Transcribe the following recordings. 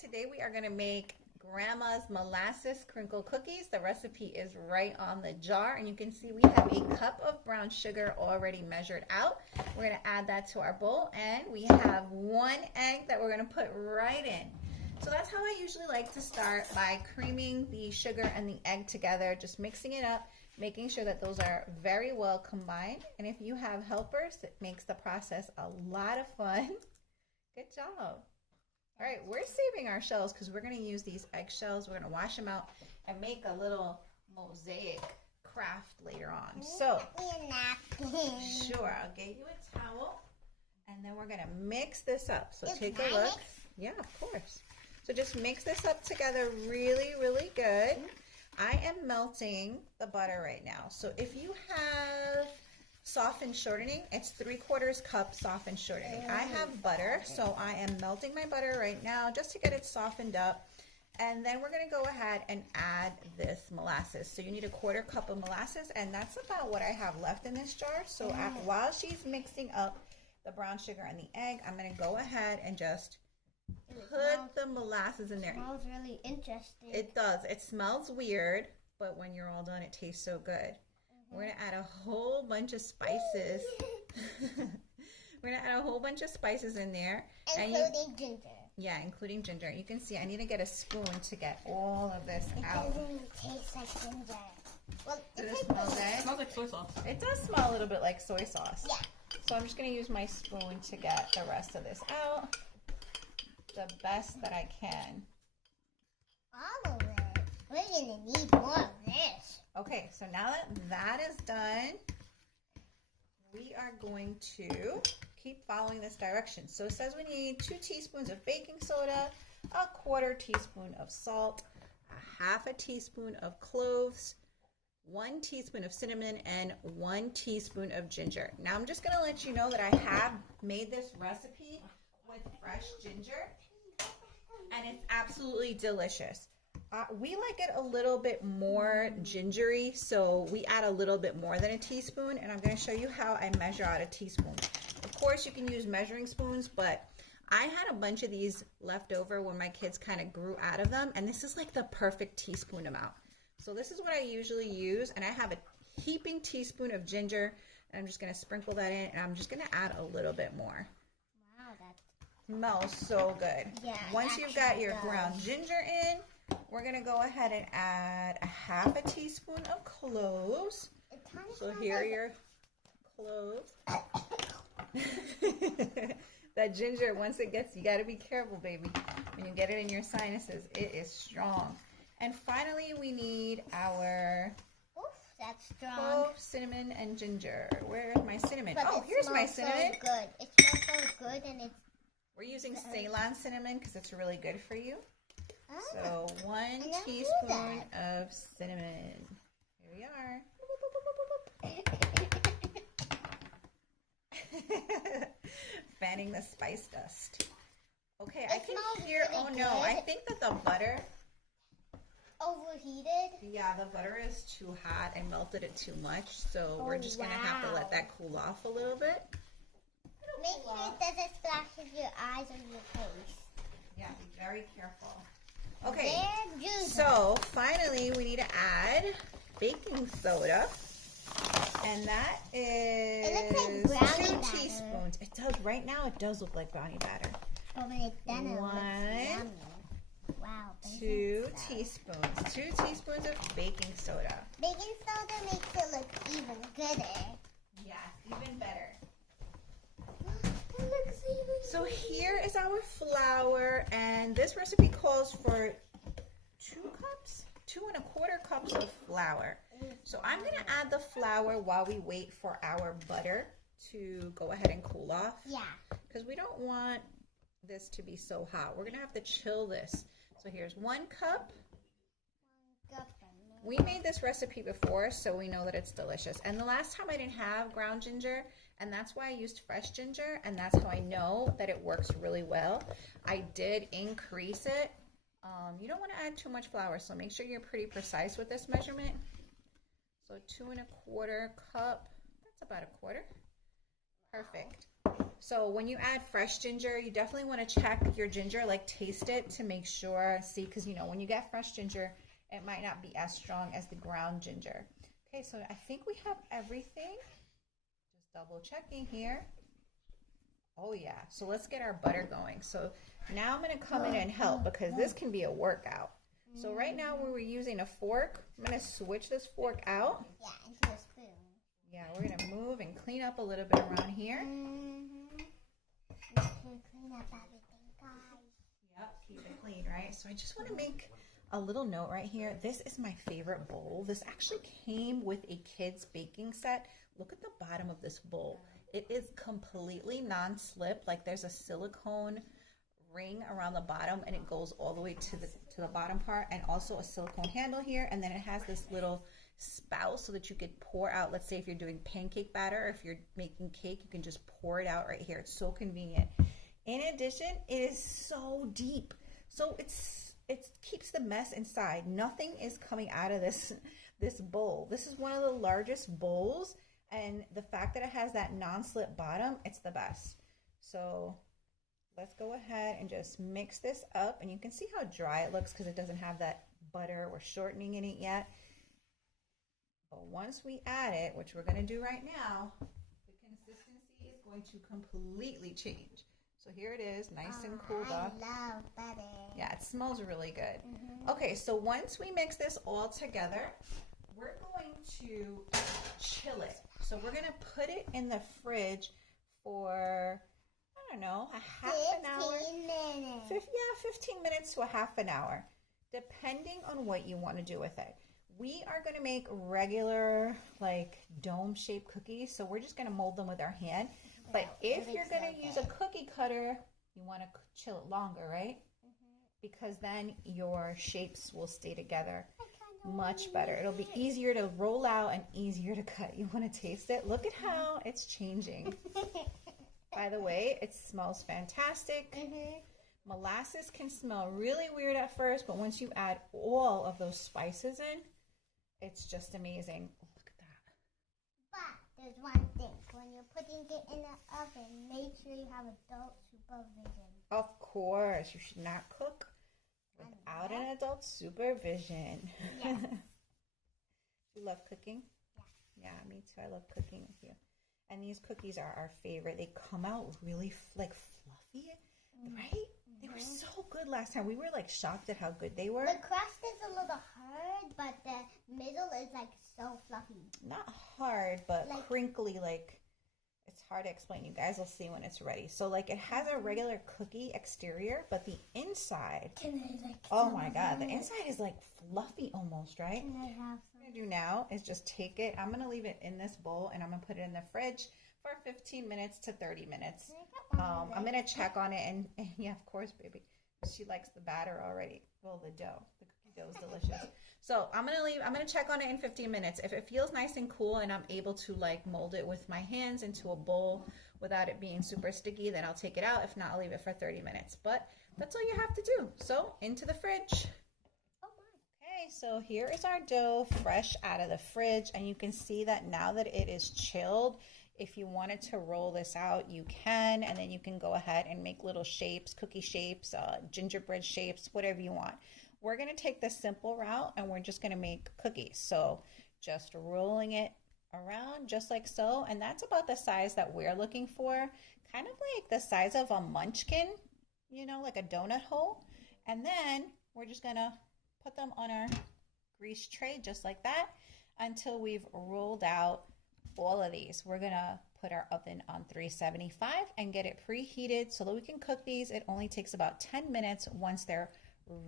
Today we are going to make Grandma's molasses crinkle cookies. The recipe is right on the jar, and you can see we have a cup of brown sugar already measured out. We're going to add that to our bowl, and we have 1 egg that we're going to put right in. So that's how I usually like to start, by creaming the sugar and the egg together, just mixing it up, making sure that those are very well combined. And if you have helpers, it makes the process a lot of fun. Good job. All right, we're saving our shells because we're going to use these eggshells. We're going to wash them out and make a little mosaic craft later on. So, sure, I'll get you a towel, and then we're going to mix this up. So take a look. Yeah, of course. So just mix this up together really, really good. I am melting the butter right now. So if you have softened shortening, it's 3/4 cup softened shortening. I have butter, so I am melting my butter right now just to get it softened up. And then we're going to go ahead and add this molasses. So you need 1/4 cup of molasses, and that's about what I have left in this jar. So while she's mixing up the brown sugar and the egg, I'm going to go ahead and just put the molasses in there. It smells really interesting. It does. It smells weird, but when you're all done, it tastes so good. We're going to add a whole bunch of spices. We're going to add a whole bunch of spices in there. Including ginger. Yeah, including ginger. You can see I need to get a spoon to get all of this out. It doesn't taste like ginger. Well, Does it smell good? It smells like soy sauce. It does smell a little bit like soy sauce. Yeah. So I'm just going to use my spoon to get the rest of this out the best that I can. All of it. We're going to need more of this. Okay, so now that that is done, we are going to keep following this direction. So it says we need 2 teaspoons of baking soda, 1/4 teaspoon of salt, 1/2 teaspoon of cloves, 1 teaspoon of cinnamon, and 1 teaspoon of ginger. Now I'm just going to let you know that I have made this recipe with fresh ginger, and it's absolutely delicious. We like it a little bit more gingery, so we add a little bit more than a teaspoon, and I'm going to show you how I measure out a teaspoon. Of course, you can use measuring spoons, but I had a bunch of these left over when my kids kind of grew out of them, and this is like the perfect teaspoon amount. So this is what I usually use, and I have a heaping teaspoon of ginger, and I'm just going to sprinkle that in, and I'm just going to add a little bit more. Wow, that smells so good. Yeah, once you've got your ground ginger in, we're going to go ahead and add 1/2 teaspoon of cloves. So here are your cloves. That ginger, once it gets, you got to be careful, baby. When you get it in your sinuses, it is strong. And finally, we need our that's strong. clove, cinnamon, and ginger. Where is my cinnamon? But oh, here's my cinnamon. So good. It smells so good, and it's. We're using Ceylon cinnamon because it's really good for you. So 1 I teaspoon of cinnamon. Here we are. Fanning the spice dust. Okay, I can hear, really oh no, good. I think that the butter, Overheated. yeah, the butter is too hot. I melted it too much, so we're just going to have to let that cool off a little bit. Make sure it doesn't splash in your eyes or your face. Yeah, be very careful. Okay, There, so finally we need to add baking soda. And that is It looks like brownie 2 batter. teaspoons. It does, right now it does look like brownie batter. But when it's done, it looks 1, yummy. Wow. 2 teaspoons. 2 teaspoons of baking soda. Baking soda makes it look even gooder. Yes, even better. It looks even So here is our flour, and this recipe calls for 2 cups, 2 1/4 cups of flour. So I'm going to add the flour while we wait for our butter to go ahead and cool off. Yeah. Because we don't want this to be so hot. We're going to have to chill this. So here's 1 cup. We made this recipe before, so we know that it's delicious. And the last time I didn't have ground ginger, and that's why I used fresh ginger, and that's how I know that it works really well. I did increase it. You don't want to add too much flour, so make sure you're pretty precise with this measurement. So 2 1/4 cup, that's about 1/4. Perfect. So when you add fresh ginger, you definitely want to check your ginger, like taste it to make sure, see, because when you get fresh ginger, it might not be as strong as the ground ginger. Okay, so I think we have everything. Just double checking here. Oh yeah, so let's get our butter going. So now I'm gonna come in and help because this can be a workout. So right now we were using a fork. I'm gonna switch this fork out. Yeah, into a spoon. Yeah, we're gonna move and clean up a little bit around here. Clean up everything, guys. Yep, keep it clean, right? So I just want to make a little note right here. This is my favorite bowl. This actually came with a kid's baking set. Look at the bottom of this bowl. It is completely non-slip. Like there's a silicone ring around the bottom and it goes all the way to the bottom part, and also a silicone handle here, and then it has this little spout so that you could pour out, let's say if you're doing pancake batter, or if you're making cake, you can just pour it out right here. It's so convenient. In addition, it is so deep, so it keeps the mess inside. Nothing is coming out of this bowl. This is one of the largest bowls, and the fact that it has that non-slip bottom, it's the best. So let's go ahead and just mix this up, and you can see how dry it looks because it doesn't have that butter or shortening in it yet. But once we add it, which we're going to do right now, the consistency is going to completely change. So here it is, nice and cooled up. I love butter. Yeah, it smells really good. Okay, so once we mix this all together, we're going to chill it. So we're going to put it in the fridge for, I don't know, a half an hour. 15 minutes. 15 minutes to a half an hour, depending on what you want to do with it. We are going to make regular, like, dome-shaped cookies, so we're just going to mold them with our hand. But if you're going to use a cookie cutter, you want to chill it longer, right? Because then your shapes will stay together much better. It'll be easier to roll out and easier to cut. You want to taste it? Look at how it's changing. By the way, it smells fantastic. Molasses can smell really weird at first, but once you add all of those spices in, it's just amazing. Look at that. But there's one thing. When you're putting it in the oven, make sure you have adult supervision. Of course, you should not cook without an adult supervision. Yes. You love cooking? Yeah. Yeah, me too. I love cooking with you. And these cookies are our favorite. They come out really like fluffy, right? They were so good last time. We were like shocked at how good they were. The crust is a little hard, but the middle is like so fluffy. Not hard, but Like, crinkly. Like, it's hard to explain. You guys will see when it's ready. So like it has a regular cookie exterior, but the inside, can I like? oh my God, the inside is like fluffy almost, right? Can I have What I'm gonna do now is just take it. I'm gonna leave it in this bowl and I'm gonna put it in the fridge for 15 minutes to 30 minutes. I'm gonna check on it, and yeah, of course, baby. She likes the batter already. Well, the dough. The cookie dough is delicious. So I'm gonna check on it in 15 minets. If it feels nice and cool and I'm able to like mold it with my hands into a bowl without it being super sticky, then I'll take it out. If not, I'll leave it for 30 minutes. But that's all you have to do. So into the fridge. Okay, so here is our dough fresh out of the fridge, and you can see that now that it is chilled, if you wanted to roll this out, you can, and then you can go ahead and make little shapes, cookie shapes, gingerbread shapes, whatever you want. We're going to take the simple route, and we're just going to make cookies. So just rolling it around just like so, and that's about the size that we're looking for, kind of like the size of a munchkin, you know, like a donut hole. And then we're just going to put them on our grease tray just like that until we've rolled out all of these. We're gonna put our oven on 375 and get it preheated so that we can cook these. It only takes about 10 minutes once they're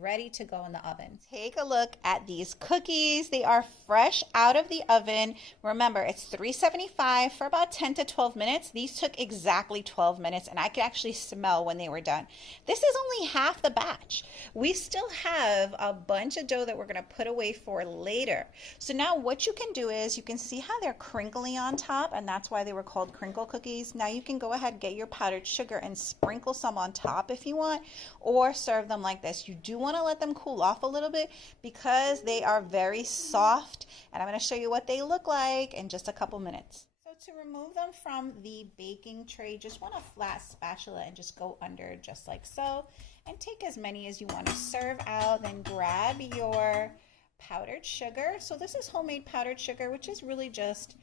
ready to go in the oven. Take a look at these cookies. They are fresh out of the oven. Remember, it's 375 for about 10 to 12 minutes. These took exactly 12 minutes, and I could actually smell when they were done. This is only half the batch. We still have a bunch of dough that we're going to put away for later. So now what you can do is you can see how they're crinkly on top, and that's why they were called crinkle cookies. Now you can go ahead and get your powdered sugar and sprinkle some on top if you want, or serve them like this. You do want to let them cool off a little bit because they are very soft, and I'm going to show you what they look like in just a couple minutes. So to remove them from the baking tray, just want a flat spatula and just go under just like so. And take as many as you want to serve out. Then grab your powdered sugar. So this is homemade powdered sugar, which is really just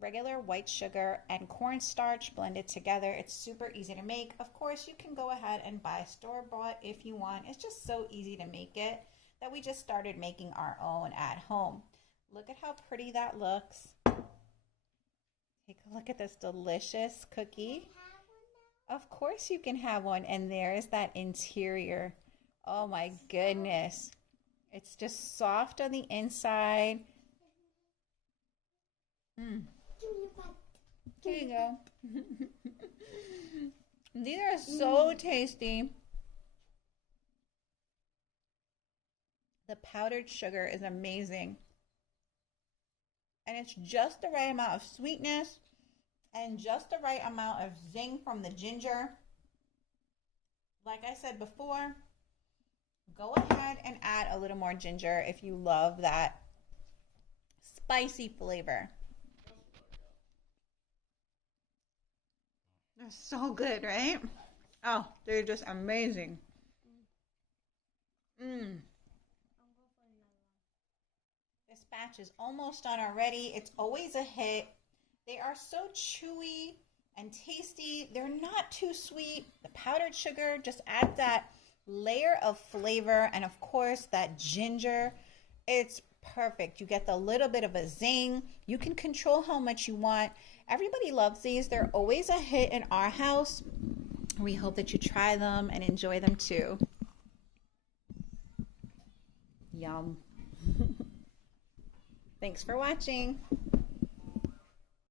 regular white sugar and cornstarch blended together. It's super easy to make. Of course, you can go ahead and buy store-bought if you want. It's just so easy to make it that we just started making our own at home. Look at how pretty that looks. Take a look at this delicious cookie. Of course you can have one. And there's that interior. Oh my goodness. It's just soft on the inside. Here you go. These are so tasty. The powdered sugar is amazing. And it's just the right amount of sweetness and just the right amount of zing from the ginger. Like I said before, go ahead and add a little more ginger if you love that spicy flavor. They're so good, right? Oh, they're just amazing. This batch is almost done already. It's always a hit. They are so chewy and tasty. They're not too sweet. The powdered sugar just adds that layer of flavor, and of course that ginger. It's perfect. You get the little bit of a zing. You can control how much you want. Everybody loves these. They're always a hit in our house. We hope that you try them and enjoy them too. Yum. Thanks for watching.